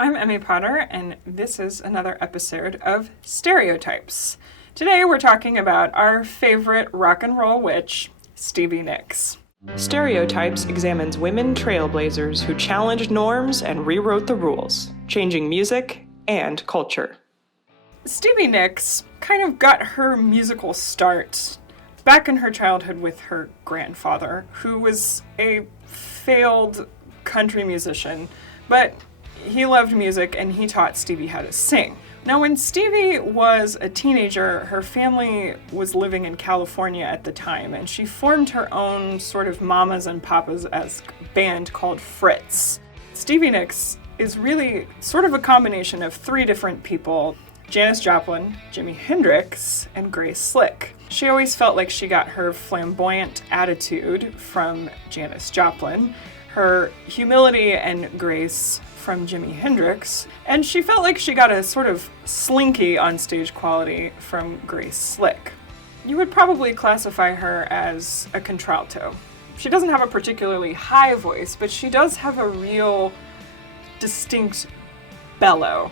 I'm Emmy Potter, and this is another episode of StereoTypes. Today we're talking about our favorite rock and roll witch, Stevie Nicks. StereoTypes examines women trailblazers who challenged norms and rewrote the rules, changing music and culture. Stevie Nicks kind of got her musical start back in her childhood with her grandfather, who was a failed country musician, but he loved music and he taught Stevie how to sing. Now, when Stevie was a teenager, her family was living in California at the time, and she formed her own sort of mamas and papas-esque band called Fritz. Stevie Nicks is really sort of a combination of three different people: Janis Joplin, Jimi Hendrix, and Grace Slick. She always felt like she got her flamboyant attitude from Janis Joplin, her humility and grace from Jimi Hendrix, and she felt like she got a sort of slinky on-stage quality from Grace Slick. You would probably classify her as a contralto. She doesn't have a particularly high voice, but she does have a real distinct bellow.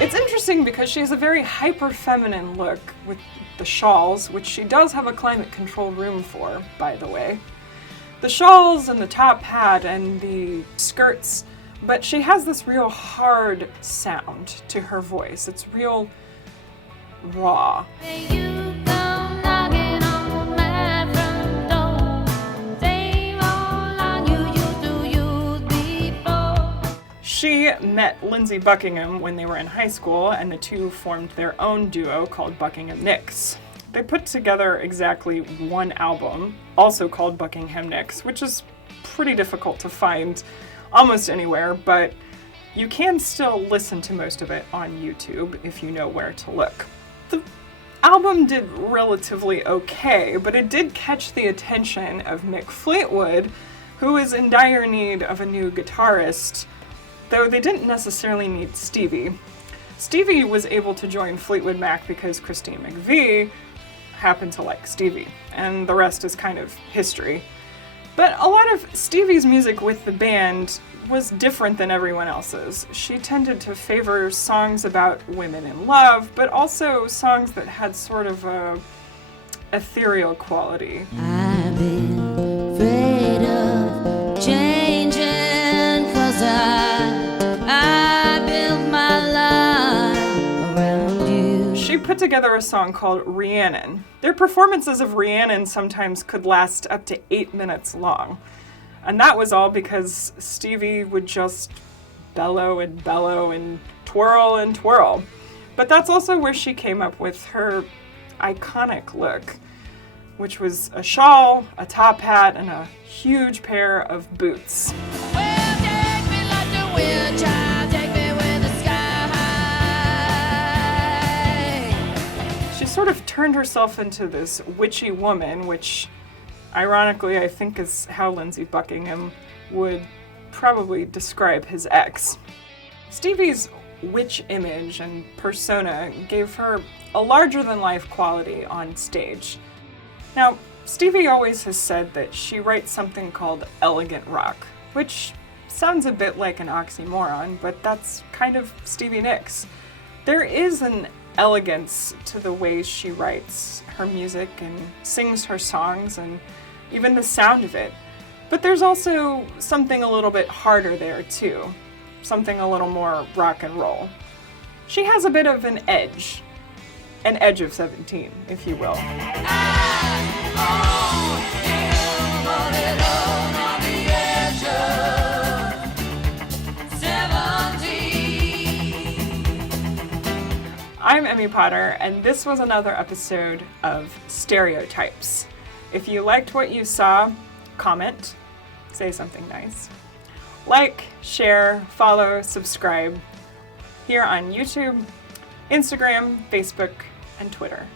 It's interesting because she has a very hyper-feminine look with the shawls, which she does have a climate control room for, by the way. The shawls and the top hat and the skirts, but she has this real hard sound to her voice. It's real raw. She met Lindsey Buckingham when they were in high school, and the two formed their own duo called Buckingham Nicks. They put together exactly one album, also called Buckingham Nicks, which is pretty difficult to find almost anywhere, but you can still listen to most of it on YouTube if you know where to look. The album did relatively okay, but it did catch the attention of Mick Fleetwood, who is in dire need of a new guitarist, though they didn't necessarily need Stevie. Stevie was able to join Fleetwood Mac because Christine McVie happened to like Stevie, and the rest is kind of history. But a lot of Stevie's music with the band was different than everyone else's. She tended to favor songs about women in love, but also songs that had sort of a ethereal quality. I've been afraid of changing 'cause I built my life around you. She put together a song called Rhiannon. Their performances of Rhiannon sometimes could last up to 8 minutes long. And that was all because Stevie would just bellow and twirl and twirl. But that's also where she came up with her iconic look, which was a shawl, a top hat, and a huge pair of boots. She sort of turned herself into this witchy woman, which ironically I think is how Lindsey Buckingham would probably describe his ex. Stevie's witch image and persona gave her a larger-than-life quality on stage. Now, Stevie always has said that she writes something called elegant rock, which sounds a bit like an oxymoron, but that's kind of Stevie Nicks. There is an elegance to the way she writes her music and sings her songs and even the sound of it. But there's also something a little bit harder there too, something a little more rock and roll. She has a bit of an edge of 17, if you will. I'm Emmy Potter, and this was another episode of StereoTypes. If you liked what you saw, comment, say something nice. Like, share, follow, subscribe here on YouTube, Instagram, Facebook, and Twitter.